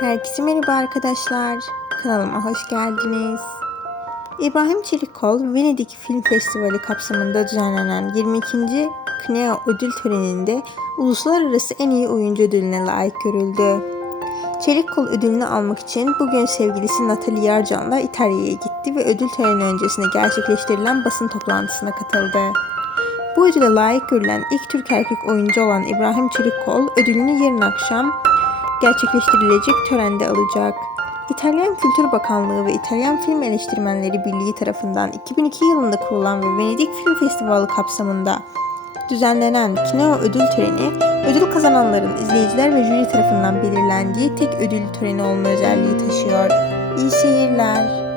Herkese merhaba arkadaşlar. Kanalıma hoş geldiniz. İbrahim Çelikkol Venedik Film Festivali kapsamında düzenlenen 22. Kneo ödül töreninde uluslararası en iyi oyuncu ödülüne layık görüldü. Çelikkol ödülünü almak için bugün sevgilisi Natalie Yarcan'la İtalya'ya gitti ve ödül töreni öncesinde gerçekleştirilen basın toplantısına katıldı. Bu ödüle layık görülen ilk Türk erkek oyuncu olan İbrahim Çelikkol ödülünü yarın akşam gerçekleştirilecek törende alacak. İtalyan Kültür Bakanlığı ve İtalyan Film Eleştirmenleri Birliği tarafından 2002 yılında kurulan ve Venedik Film Festivali kapsamında düzenlenen Kineo ödül töreni, ödül kazananların izleyiciler ve jüri tarafından belirlendiği tek ödül töreni olma özelliği taşıyor. İyi seyirler.